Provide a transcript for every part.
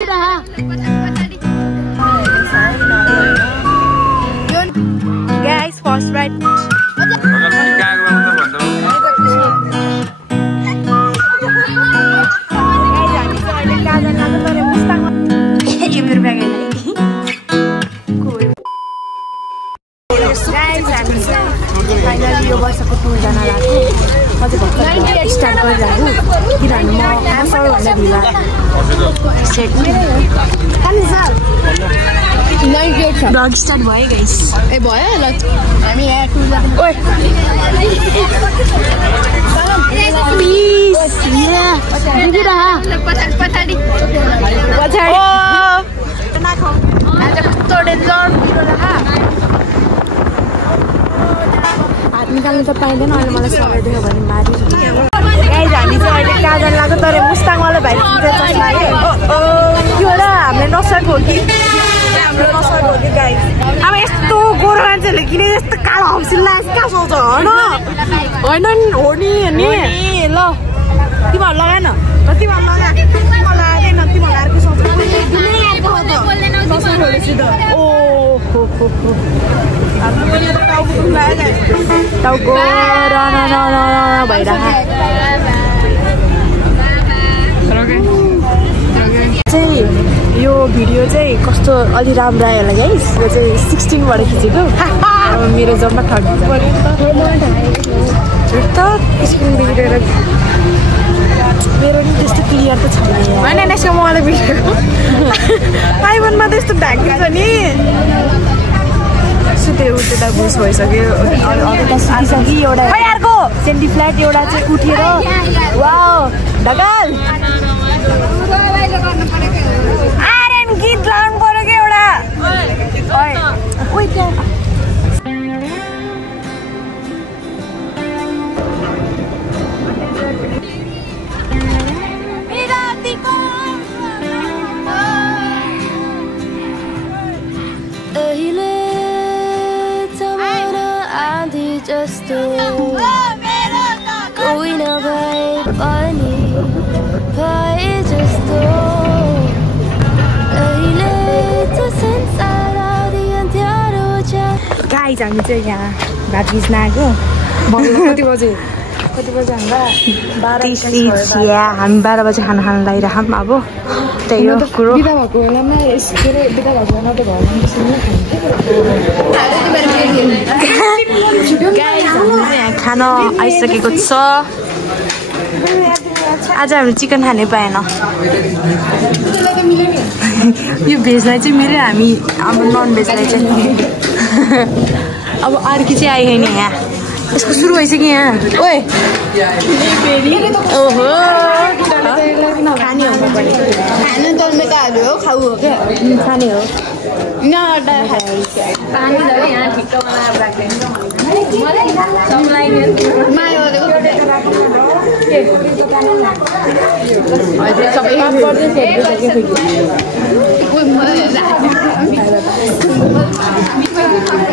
Guys, first ride. Finally, यो वर्षको tour जान लाग्यो अझै भर्खर स्टार्ट गरिरहेको किनभने म सबैभन्दा ढिला सेट भ्लग स्टार्ट भयो गाइस ए भयो ल हामी यहाँ टुर जानु ओइ प्लिज यहाँ पछाडी पछाडी पछाडी ओ नाखौ आज कस्तो डेन्जर भिडियो रहा हात निकाल्नु त पाइँदैन अहिले मलाई सबै देख्यो भने मारि गाइस हामी चाहिँ अहिले कहाँ जान लाग्यो तर मुस्ताङवाला भाइ चस्मा के हो र हामीले नसकेको हो कि हाम्रो नसकेको हो कि गाइस अब यस्तो गोरो मान्छेले किन यस्तो कालो हम्सिल लाग्छ कहाँ सोच होइन हो नि ल तिमीहरू लगाएन तिमीहरू लगा तिमीहरू लगाएन तिमीहरू अर्को सोच टाउको भइरहेको चाहिँ यो भिडियो चाहिँ कस्तो अलि राम्रो आयो होला गाइस यो चाहिँ 16 बाट खिचेको मेरो जम्मा 30 त स्क्रिन बिग्रेर मेरो नि त्यस्तो क्लियर त छैन होइन यसको मलाई भिडियो आइफोनमा त यस्तो ढाकिन्छ नि सुते उठेर घुस भइसक्यो एउटा अर्को सेन्डी फ्ल्याट एउटा चाहिँ उठेर वाउ ढकाल आर्यन गीत लाउनु पर्यो कि एउटा जस्तो कोही नभए पनि भए जस्तो अहिले त संसार अँध्यारो छ गाइस हामी चाहिँ यहाँ भात खिच्न आएको कति बजे हाम्रा 12 हामी 12 बजे खाना खान लागिरहेछौँ अब त्यही हो कुरो बिदा भएको बेलामा बिदा भएको बेलामा त घरमा यहाँ खाना आइसकेको छ आज हामी चिकन खाने पाएन यो भेजलाई चाहिँ मिल्यो हामी अब नन भेजलाई चाहिँ अब अर्की चाहिँ आइगयो नि यहाँ यसको सुरु भइसक्यो यहाँ ओए ओहो खाने हो खानु त मेकाहरू हो खाउ हो क्या खाने हो पानी यहाँ ठिक्क बनाएर राख्दैन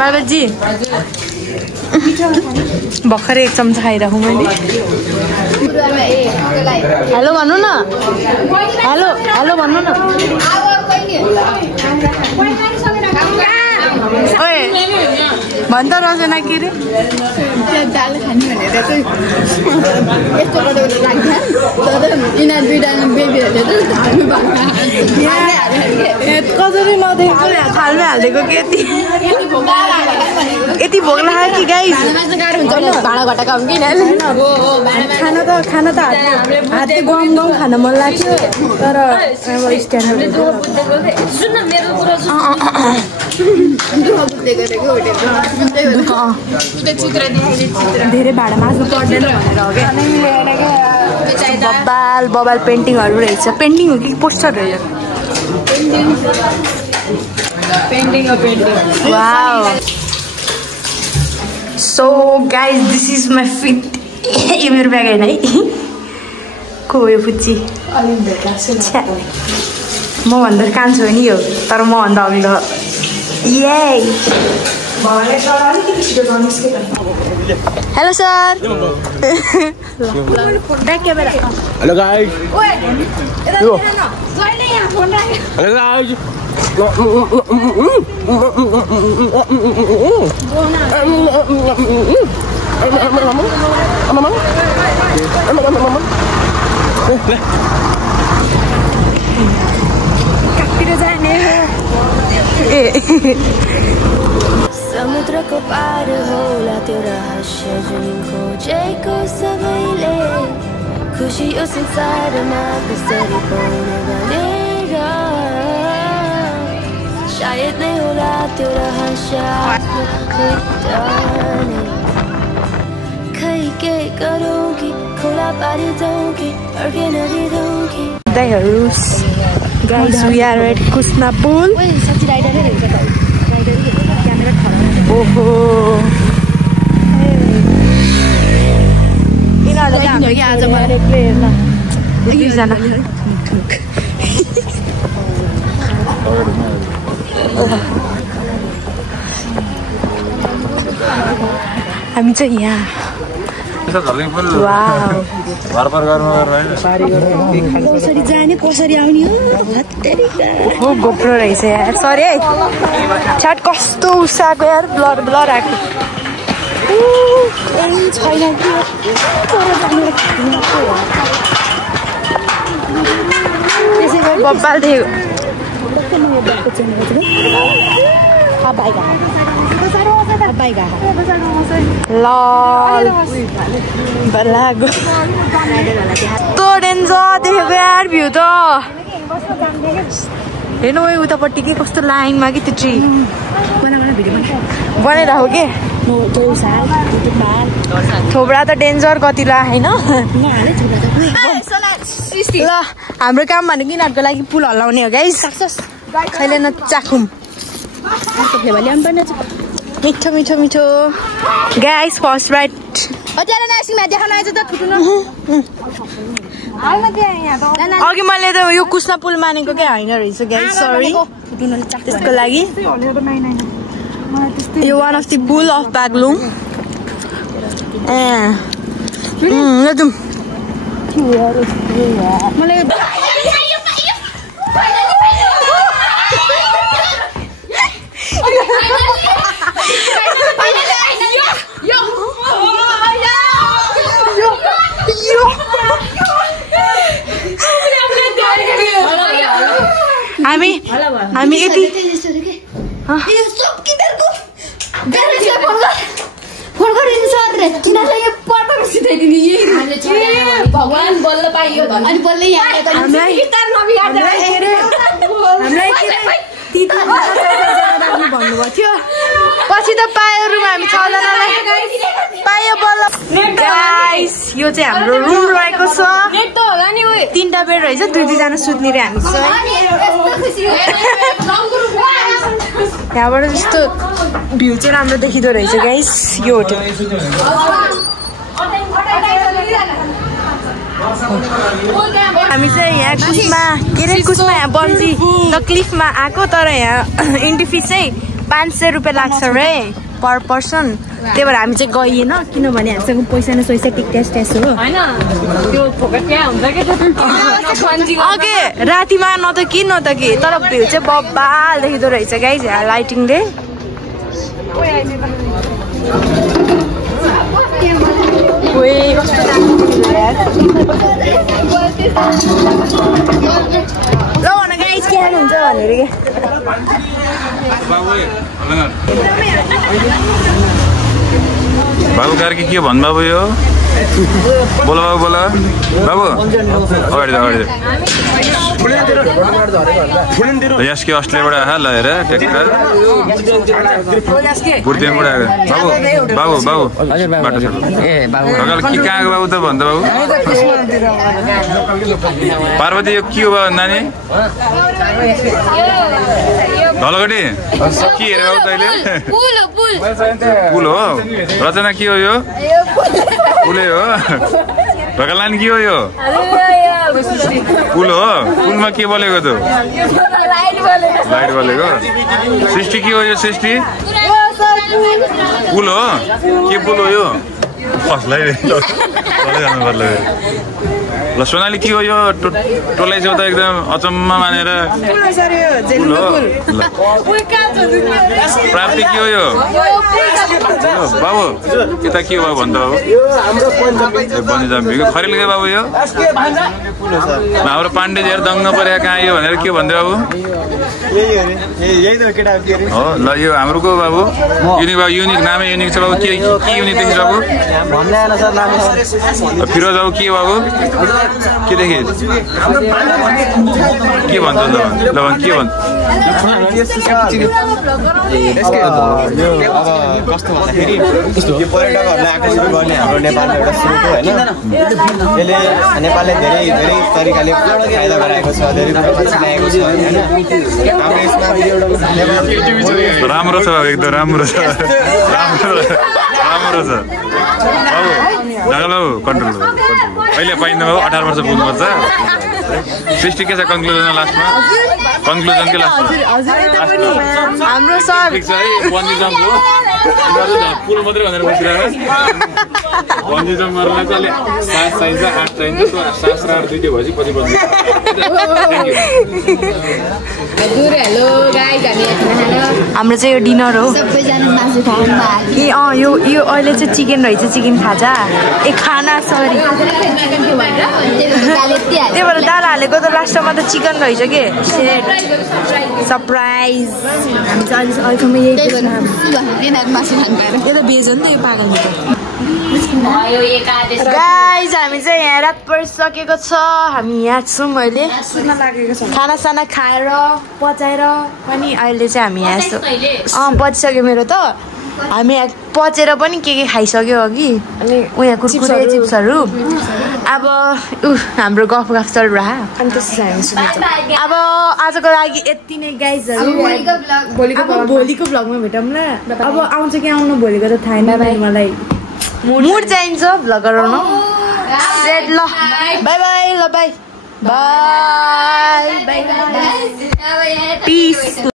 बाबाजी भर्खरै 1 चम्चा खाइराखौँ मैले हेलो भन्नु न हेलो भन्नु न ओए भन् त रजना के रे दाल खाने भनेर चाहिँ यस्तो गरेर लाग्छ तर यिनीहरू दुईजना बेबीहरूले कसरी नदेखेको थालमै हालिदिएको के यति भोक लाग्यो कि गाइस भाँडा घटा काम किन खाना त हातले गम खान मन लाग्यो तर अब स्ट्यान्ड धेरै भाडा मास्नु पर्दैन भनेर हो क्या बबाल पेन्टिङहरू रहेछ पेन्टिङ हो कि पोस्टर रहेछ wow so guys this is my fit यो मेरो ब्याग होइन है को हो यो पुच्ची म भन्दा कान्छो नि यो तर म भन्दा अघिल्लो hello sir hello guys hello guys समुद्र को पार होला त्यो रहस्य जुन खोजेको सबैले खुसी यो संसारमा कसरी पाउने भनेर शायद नै होला त्यो रहस्य खै के गरौँ कि खोला पारी जाउँ कि अर्कै नदी जाउँ कि Guys, we are at Kusna Pool. ओहो हामी चाहिँ यहाँ कसरी जाने कसरी आउने हो गोप्रो रहेछ यार सरी है छाट कस्तो उसाको यार ब्लर ब्लर आएको छैन त्यसै गरी बब्बाल थियो लाग्यो तो डेन्जर देखेको यार भ्यू त हेर्नु उतापट्टि के कस्तो लाइनमा कि त्यो ट्री बनाइराखो के थोब्रा त डेन्जर कतिलाई होइन ल हाम्रो काम भनेको यिनीहरूको लागि पुल हल्लाउने हो गाइस खैले न चाखुम मिठो मिठो मिठो गाइस फर्स्ट राइट अघि मैले त यो कुस्ना पुल मानेको के होइन रहेछ गाइस सरी त्यसको लागि यो वान अफ द पुल अफ बागलुङ हामी यति भगवान बल्ल पाइयो अनि बल्ल भन्नुभएको थियो पछि त पायो रुम हामी 6 जनालाई पायो बल्ल गाइस यो चाहिँ हाम्रो रुम रहेको छ नेट त होला नि ओइ 3टा बेड रहेछ 2 जना सुत्ने रे हामी यहाँबाट जस्तो भ्यू चाहिँ राम्रो देखिँदो रहेछ गाइस यो होटल हामी चाहिँ यहाँ कुस्मा बन्जी द क्लिफमा आएको तर यहाँ इन्ट्री फिस चाहिँ 500 रुपियाँ लाग्छ रे पर पर्सन त्यही भएर हामी चाहिँ गइएन किनभने हामीसँग पैसा न सोइसा टिकट टेस्ट हो अघि रातिमा न त कि तर भ्यू चाहिँ बब्बाल देखिँदो रहेछ गाइस यहाँ लाइटिङले ल भन गाइस के खानुहुन्छ भनेर के बाबु कार्की के भन्नु बाबु यो बोला बाबु बोला बाबु अगाडि यसकै अस्ट्रेलियाबाट आहा ल हेर ट्र्याक्टर बुर्तिनबाट आएको बाबु बाबु बाटो छ ढकाल के कहाँ आएको बाबु त भन्दा बाबु पार्वती यो के हो बाबु नानी धलगढी के हेर बाबु तैँले पुल हो रचना के हो यो पुलै हो ढकाल के हो यो पुल हो पुलमा के बोलेको त लाइट बोलेको सृष्टि के हो यो सृष्टि पुल हो के पुल हो यो कसलाई चलै जानु पर्ला ल सोनाली के हो यो टोलाई चाहिँ त एकदम अचम्म मानेर प्राप्ति के हो यो बाबु यता के हो बाबु भन्दा हो बन्जीजम्पीको खरेल के बाबु यो हाम्रो पाण्डेजीहरू दङ्ग परेका कहाँ यो भनेर के भन्दै बाबु हो ल यो हाम्रो को बाबु युनिक बाबु युनिक नामै युनिक छ बाबु के युनिक देखिन्छ बाबु फिरोज बाबु के बाबु के देखे के भन्छ ल के भन्छ कस्तो भन्दाखेरि यो पर्यटकहरूलाई आकर्षित गर्ने हाम्रो नेपालमा एउटा स्रोत हो होइन यसले नेपालले धेरै धेरै तरिकाले फाइदा गराएको छ धेरै कुरा ल्याएको छ होइन हाम्रो यसमा राम्रो छ एकदम राम्रो छ राम्रो छ बाबु ढाकल बाबु कन्ट्रोल अहिले पाइँदैन बाबु 18 वर्ष पुग्नुपर्छ सृष्टि के छ कन्क्लुजन लास्टमा कन्क्लुजन के लास्टमा हाम्रो सर ठिक छ है बन्जी जम्प हो पुल मात्रै भनेर बसिरहेको बन्जी जम्प गर्नलाई चाहिँ सास चाहिन्छ 8 चाहिन्छ सास र 8 दुईटै भएपछि पछि बन्जी हजुर हेलो गाइज हामी खाना हाम्रो चाहिँ यो डिनर हो सबैजना मासु खानु ए यो अहिले चाहिँ चिकन रहेछ चिकन खाजा ए खाना सरी त्यही भएर दाल हालेको त लास्टमा त चिकन रहेछ के सरप्राइज हामी चाहिँ अहिलेसम्म यही मासु खानु पाएर यो त भेज हो नि त यो पागल गाइज हामी चाहिँ यहाँ रात परिसकेको छ हामी यहाँ छौँ अहिले खानासाना खाएर पचाएर पनि अहिले चाहिँ हामी यहाँ पचिसक्यो मेरो त हामी यहाँ पचेर पनि के खाइसक्यो अघि अनि उयो कुरकुरे चिप्सहरू अब हाम्रो गफ चलिरह अनि त्यसपछि अब आजको लागि यति नै गाइजहरू भोलिको भ्लगमा भेटौँ ल अब आउँछ कि आउनु भोलिको त थाहा छैन मलाई मुड चाहिन्छ भ्लग गराउनु ल बाई बाई ल बाई बाई बाई पिस